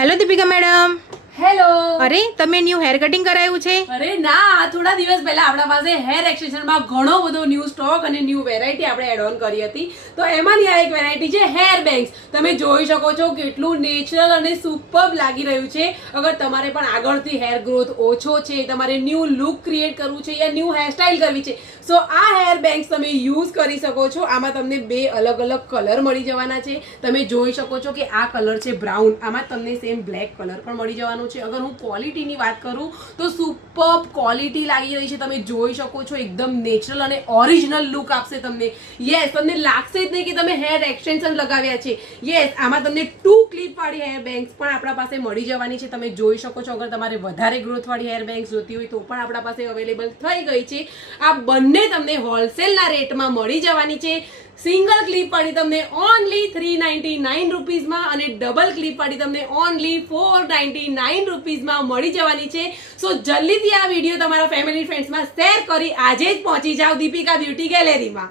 Hello Deepika madam. Hello. અરે તમે new hair cutting કરાયું છે? અરે ના, થોડા દિવસ પહેલા આપણા પાસે હેર એક્સટેન્શનમાં ઘણો બધો ન્યૂ સ્ટોક અને ન્યૂ વેરાયટી આપણે એડ ઓન કરી હતી. તો એમાંની આ એક વેરાયટી છે હેર બેંગ્સ. તમે જોઈ શકો છો કેટલું નેચરલ અને સુપર્બ લાગી રહ્યું છે. અગર તમારે પણ આગળથી હેર ગ્રોથ ઓછો છે, તમારે ન્યૂ લુક ક્રિએટ કરવું છે યા ન્યૂ હેરસ્ટાઇલ કરવી છે, સો આ હેર બેંગ્સ તમે યુઝ કરી શકો છો. આમાં તમને બે અલગ અલગ કલર મળી જવાના છે. તમે જોઈ શકો છો કે આ કલર છે બ્રાઉન, આમાં તમને સેમ બ્લેક કલર પણ મળી જવાનો છે. અગર હું ક્વોલિટીની વાત કરું તો સુપર્બ ક્વોલિટી લાગી રહી છે. તમે જોઈ શકો છો એકદમ નેચરલ અને ઓરિજિનલ લુક આપશે તમને. યસ, તમને લાગશે જ નહીં કે તમે હેર એક્સટેન્શન લગાવ્યા છે. યસ, આમાં તમને 2 ક્લિપ વાળી હેર બેંગ્સ પણ આપણા પાસે મળી જવાની છે. તમે જોઈ શકો છો. અગર તમારે વધારે ગ્રોથ વાળી હેર બેંગ્સ જોતી હોય તો પણ આપણા પાસે અવેલેબલ થઈ ગઈ છે. આ બંને તમને હોલસેલના રેટમાં મળી જવાની છે. સિંગલ ક્લિપ વાળી તમને ઓનલી 399 રૂપીઝમાં અને ડબલ ક્લિપ વાળી તમને ઓનલી 499 રૂપીઝમાં મળી જવાની છે. સો જલ્દીથી આ વિડીયો તમારા ફેમિલી ફ્રેન્ડ્સમાં શેર કરી આજે જ પહોંચી જાઓ દીપિકા બ્યુટી ગેલેરીમાં.